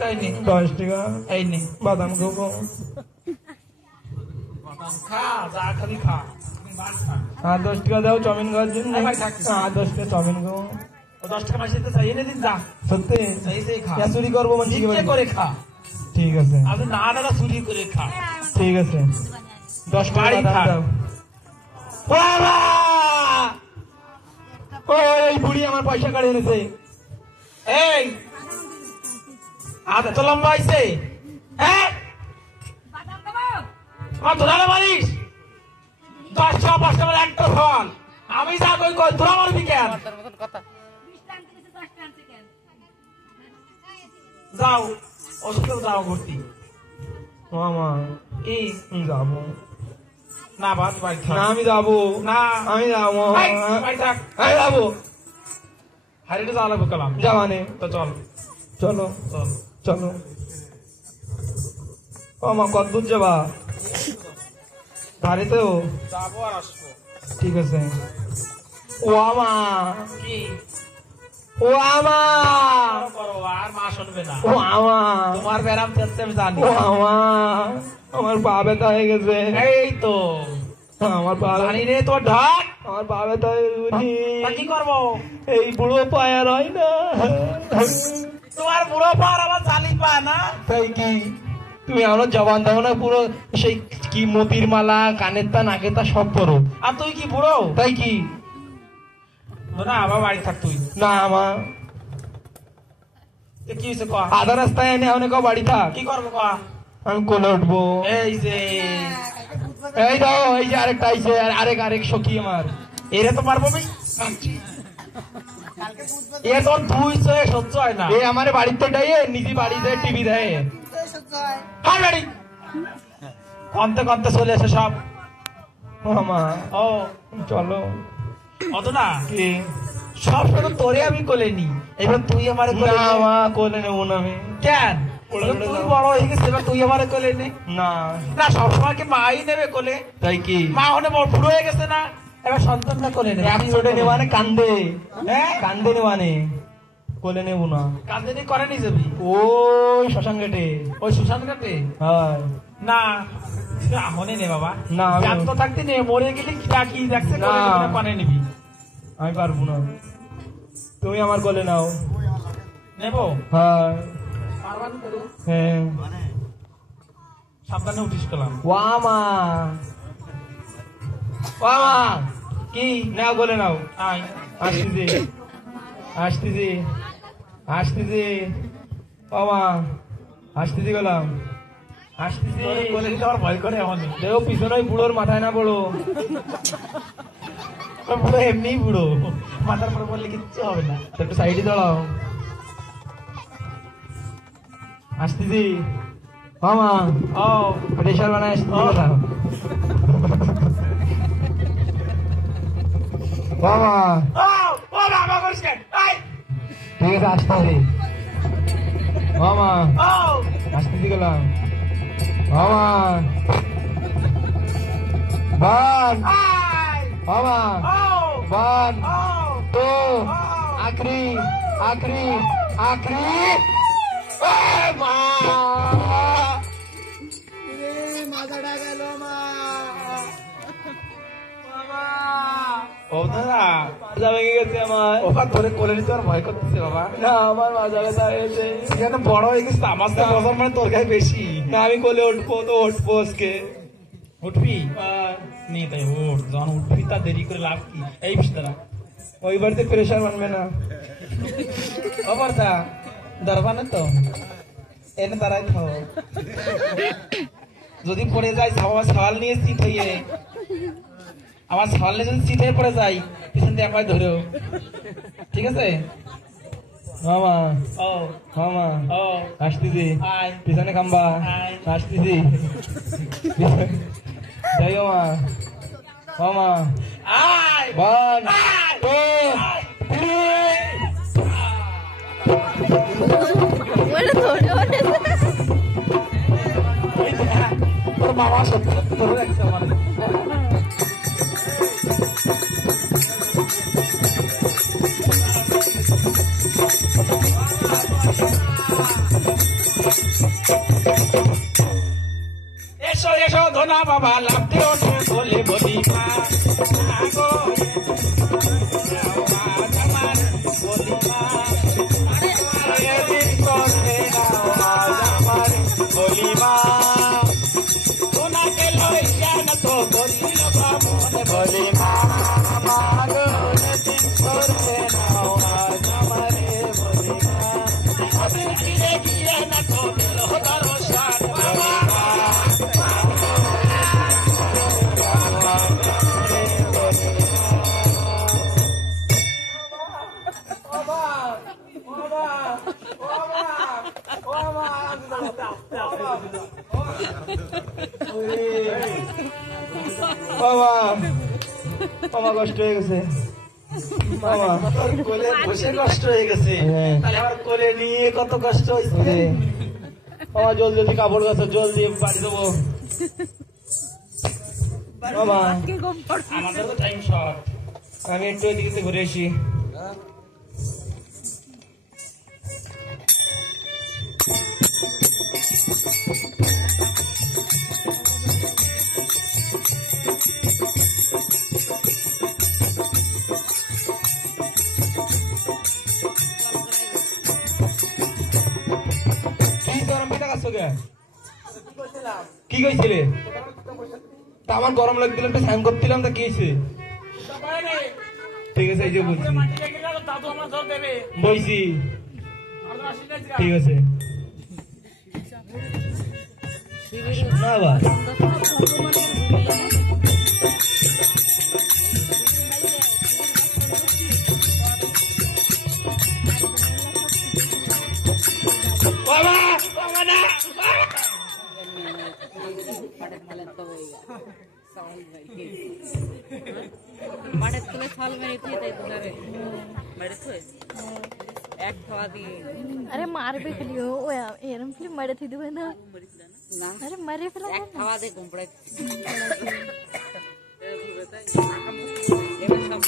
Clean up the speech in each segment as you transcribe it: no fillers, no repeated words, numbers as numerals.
টাকা এই নে 10 টাকা এই নে বাদাম খাবো খা যা খাবি খা আর 10 টাকা দাও চাউমিন খাওয়ার জন্য ভাই থাকছে। আর 10 টাকা চাউমিন খাবো ও 10 টাকা মাসে তো চাই এনে দিন যা সত্যি সেই সেই খা চুরি করবো মানে ইচ্ছে করে খা ঠিক আছে আর না দাদা চুরি করে খা ঠিক আছে 10 টাকা বাড়ি দাম খা। দাও বাবা ওই বুড়ি আমার পয়সা কাড়ে এনেছে এই আদা তো লম্বা হয়েছে হ্যাঁ আমার ধরালে মারিস 10 টাকা 5 টাকা একটা ফল আমি যা কই কই ধরা মারবি কেন যাও ওষুধ যাও ভর্তি মামা কি যাবো না বাদ বাড়ি থাক না আমি যাবো না আমি যাবো এই, বাড়ি থাক আমি যাবো হারিয়ে যাওয়া লাগবে কালাম যাবানে তো চল চলো চল চলো ও মা কত দূর যাবা ধারেতেও যাবো আর আসবো ঠিক আছে ও আমা কি ও আমা করো আর মা শুনবে না ও আমা তোমার ব্যারাম চলছে আমি জানি ও আমা আমার পা ব্যথা হয়ে গেছে এই তো আমার পা জানি রে তোর ঢাক আমার পা ব্যথা হয়ে গেছে তা কি করবো এই বুড়ো পায়ার হয় না তোমার বুড়ো পার আবার চালি পা না তাই কি তুমি আমার জবান দাও না পুরো সেই কি মতির মালা কানের তা নাকের তা সব পরো আর তুই কি বুড়ো তাই কি না আবার বাড়ি থাক তুই না আমার এ কি হয়েছে ক আধা রাস্তায় এনে অনেক বাড়ি থাক কি করবো ক আমি কোলে উঠবো এই যে এই দাও এই যে আরেকটা আইছে আরেক সখী আমার এরে তো পারবো আমি এ তোর দুই চয়ে সহ্য হয় না এই আমার বাড়িতে ডাইয়ে নিজে বাড়িতে টিভি দেয় হাই বাড়ি কন্তে কন্তে চলে এসে সব মামা ও চলো অত না কি সব শুধু তোরে আমি কোলে নি এবার তুই আমারে কোলে না নে। মা কোলে নেবো না আমি কেন কোলে এবার নেবো তুই না। বড় হয়ে গেছিস এবার তুই আমারে কোলে নে না না সবসময় কি মাই নেবে কোলে তাই কি মা হলে বড় বুড়ো হয়ে গেছে না এবার সন্তানটা কোলে নেবে এক ছোটে নেবানে কান্দে হ্যাঁ কান্দে নেবানে কোলে নেবো না কান্দিনি করে নি যাবি ওই শ্মশান ঘাটে ওই সুশান্ত কাটে হয় না আহনে নে বাবা না, আমি- জানতো থাকতে নে মরে গেলে কি দেখছে না। পানে নিবি আমি পারবো না তুমি আমার কোলে নাও নেবো হ্যাঁ পারবানি তো রে। হ্যাঁ সাবধানে উঠিস পেলাম ওয়ামা ওয়ামা কি নাও কোলে নাও আয় আসতেছি আসতেছি আসতেছি ওমা আসতেছি গেলাম আসতেছি তোরে কোলে নিতে আমার ভয় করে এমনই দেখো পিছনে ওই বুড়োর মাথায় না পড়ো ওই বুড়ো এমনি বুড়ো মাথার পরে বললে কিচ্ছু হবে না একটু সাইডে দাঁড়াও আসতেছি ওমা ও প্রেশার বানায় আসতেছি ও। কোথাও ওমা ও ও বাবা করিস কেন আয় ঠিক আছে আসতে হবে ওমা ও আসতেছি গেলাম ওমা বান আয় ওমা ও বান ও তো আখরি আখরি আখরি এ মা মাথাটা গেল মা ও দাদা মাজা ভেঙে গেছে আমার ওখান ধরে কোলে নিতে আমার ভয় করতেছে বাবা না আমার মাজা ব্যথা হয়েছে সেখানে বড় হয়ে গেছে আমার তো বছর মানে তোর গায়ে বেশি না আমি কোলে উঠবো তো উঠবো আজকে উঠবি নিয়ে তাই উঠ যখন উঠবি তা দেরি করে লাভ কি এই বিস্তারা ওই বাড়িতে প্রেশার মানবে না খবর তা দরবানে তো এনে তারাই খাও যদি পড়ে যায় আমার সওয়াল নিয়ে চিত হইয়ে আমার সওয়াল নিয়ে যদি চিত হয়ে পড়ে যাই পিছন দিয়ে আমায় ধরেও ঠিক আছে মামা ও মামা ও আসতেছি আয় পিছনে খাম্বা আয়। আসতেছি যাইও মা মামা আয় বান আয় তো বলে ছোট ওই দেখা, তোর মামা সত্যি তোর দেখছে আমার এসো এসো ধনা বাবা লাফতে ওঠে বলে বলি মা গো আমার বলি মা এদিন করতে নাও আজ আমার বলি মা ওনাকে লইয়া না তো বলিল বামনে বলি মা মা গো এদিন করতে নাও আজ আমার বলি মা ওদিন ফিরে গিয়ে না তো দিল দর্শন বাবা বাবা বাবা কষ্ট হয়ে গেছে বাবা তোর কোলে বসে কষ্ট হয়ে গেছে হ্যাঁ। তাহলে আমার কোলে নিয়ে কত কষ্ট হয়েছে বাবা জলদি জলদি কাপড় গাছ জলদি বাড়ি দেবো বাবা আমাদের তো টাইম শর্ট আমি একটু এদিকে থেকে ঘুরে আসি কি গরম পিঠা খাচ্ছ কে কি কইছিলে তা আমার গরম লাগছিল একটা স্নান করছিলাম তা কি হয়েছে ঠিক আছে এই যে বলছি বলছি ঠিক আছে না বা বাবা বাবা না মাঠের তুলে ছাল মেরে তুই তাই তো যাবে মেরে তুই এক খাওয়া দিয়ে अरे मार भी खलियो ओ एरम फिल्म मरे थी दुबे ना না अरे मरे फिल्म এক খাওয়া দিয়ে কুমড়া এবার সব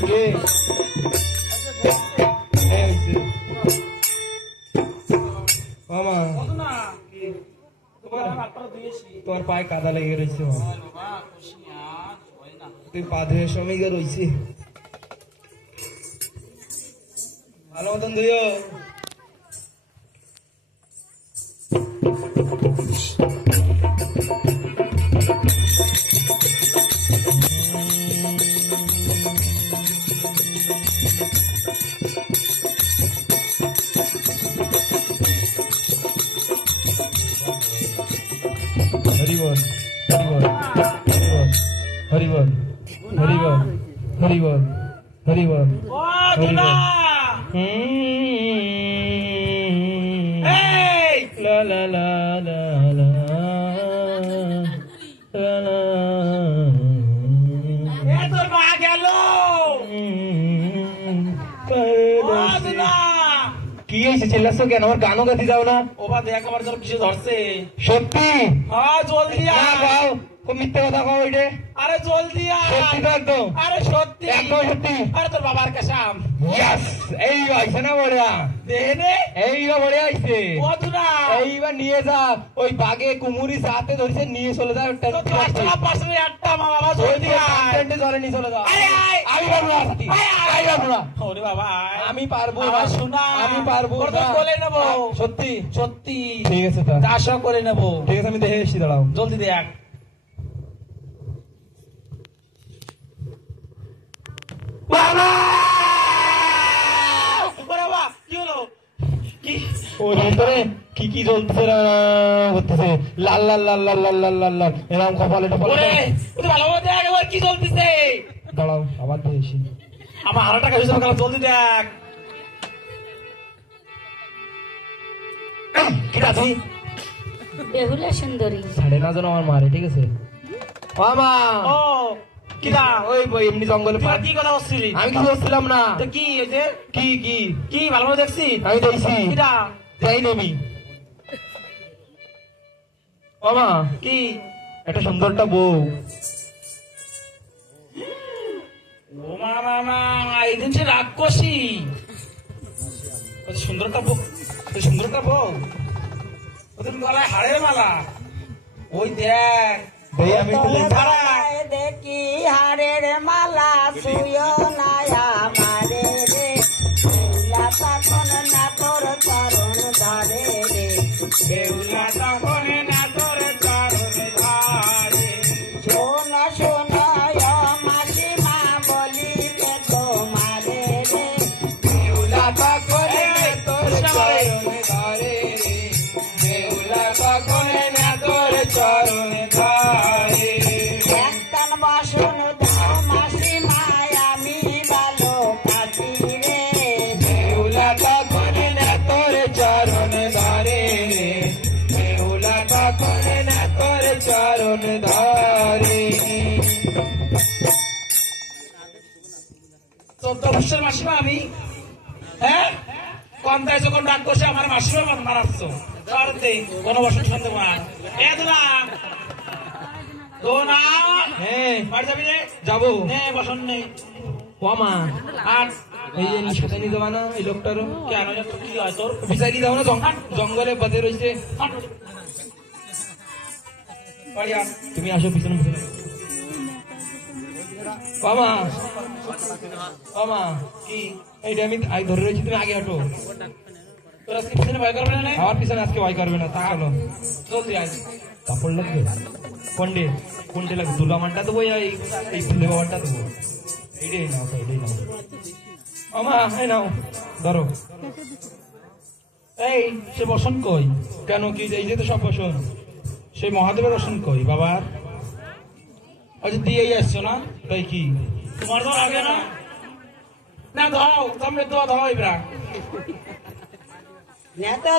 কে এই যে মামা তোমার পায়ে কাদা লেগে রয়েছে মামা। তুই পা ধুয়ে সময় গিয়ে রয়েছি ভালো মতন ধুইও হরিবল হরিবল হরিবল হরিবল হরিবল হরিবল ও ধনা এই লা লা লা লা লা লা লা এ তোর মা গেল ও ধনা কি হয়েছে চিল্লাচ্ছ কেন আমার গানও গাতি দাও না ও বা দেখ আমার জন্য কিছু ধরছে সত্যি হ্যাঁ জলদি না আয় গাও ও মিথ্যে কথা কও ওইটে আরে জলদি সত্যি আয় তো একদম আরে সত্যি একদম সত্যি আরে তোর বাবার কাছাম ইয়াস এই আইছে না বড়িয়া দেনে এইবার বড়িয়া আইছে ও ধনা এইবার নিয়ে যা ওই বাগে কুমুরি সাথে ধরছে নিয়ে চলে যা তো 10 টাকা 5 টাকা আটটা মা বাবা জলদি আয় ধরে নিয়ে চলে যাও আরে আয় আমি পারবো না সাথী আমি পারবো না ওরে বাবা আয় আমি পারবো আমার না শোনা আমি পারবো ওর তো না। কোলে নেবো সত্যি সত্যি ঠিক আছে তা আশা করে নেবো ঠিক আছে আমি দেখে এসছি দাঁড়াও জলদি দেখ বাবা ওরে বাবা কি হলো কি ওর ভিতরে কি কি জ্বলতেছে না হতেছে লাল লাল লাল লাল লাল লাল লাল লাল এরকম কপালে টপালে ওরে তুই ভালো করে দেখ এবার কি চলতেছে দাঁড়াও আবার দেখে এসি আমার 100 টাকা হিসাব করে জলদি দেখ কিটা তুই বেহুলা সুন্দরী ছাড়ে না যেন আমার মারে, ঠিক আছে? মামা ও কিরা ওই এমনি জঙ্গলে তুই আর কি কথা বলছিলি আমি কিছু বলছিলাম না। তো কি এই যে কি কি কি ভালো করে দেখছি আমি দেখছি কিরা যাই নেমি মামা কি একটা সুন্দরটা বউ। ও মামা এই দিন সে রাক্ষসী সুন্দরটা বউ, সুন্দরটা বউ ওদের গলায় হাড়ের মালা, ওই দেখ দেই আমি একটু দেখি। দেখি হারের মালা সুয় নায়া মারে রে বেহুলা তখন না তোর চরণ ধরে রে বেহুলা তখন না তোর চরণ ধরে। শোন শোন মাসিমা বলি কে তোমারে রে বেহুলা তখন তোর চরণ ধরে রে, বেহুলা তখন না তোর চরণ ধরে। একটান বাসন দাও মাসিমা আমি ভালো কাটি রে বেহুলা তখন না তোর চরণ ধরে রে, বেহুলা তখন না তোর চরণ ধরে। 14 বছর মাসিমা আমি, হ্যাঁ কন্দায় যখন ডাক বসে আমার মাসিমা মারাচ্ছ করতে কোন বছর শুনতে মা এ দোনা দোনা হ্যাঁ বাড়ি যাবি রে যাবো। নে বসন নেই মামা আর এই যে নিশাতে নিয়ে যাবা না এই লোকটারও কেন যে তোর কি হয় তোর বিচারি দাও না, জঙ্গলে বাদে রয়েছে। বাড়ি আস তুমি আসো পিছনে পিছনে। মামা মামা কি এইটা আমি ধরে রয়েছি, তুমি আগে হাঁটো। তোর আজকে পিছনে ভয় করবে না আমার পিছনে আজকে ভয় করবে না, তাকালো জলদি আস কাপড় লাগবে কোনটে কোনটে লাগবে? দুর্গা মানটা দেবো, এই ফুলে বাবারটা দেবো? এইটাই নাও, এইটাই নাও মামা, এই নাও ধরো। এই সে বসন কই কেন কি এই যে তো সব বসন সেই মহাদেবের বসন কই বাবার আজ দিয়েই আসছো না তাই কি তোমার তো আগে না না দাও তুমি তো দাও এবার নেতা